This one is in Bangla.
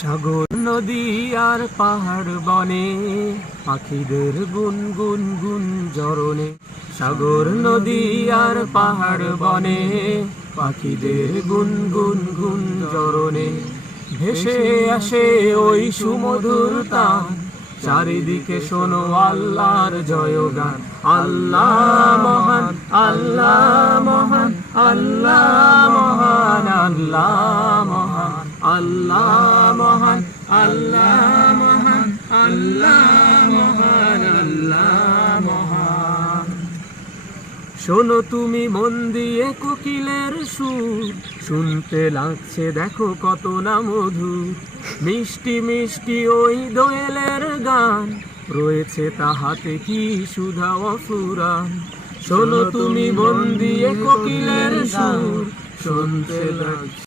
সাগর নদী আর পাহাড় বনে পাখিদের গুনগুন গুন জরনে। সাগর নদী আর পাহাড় বনে পাখিদের গুনগুন গুন জরনে। ভেসে আসে ওই সুমধুর তান, চারিদিকে শোনো আল্লাহর জয়গান। আল্লাহ মহান, আল্লাহ মহান, আল্লাহ মহান, আল্লাহ মহান, আল্লাহ মহান, আল্লাহ মহান, আল্লাহ মহান, আল্লাহ মহান। শোনো তুমি মন দিয়ে কোকিলের সুর, শুনতে লাগছে দেখো কত না মধুর। মিষ্টি মিষ্টি ওই দোয়েলের গান, রয়েছে তাহাতে কি সুধা অফুরান। শোনো তুমি মন দিয়ে কোকিলের সুর, শুনতে লাগছে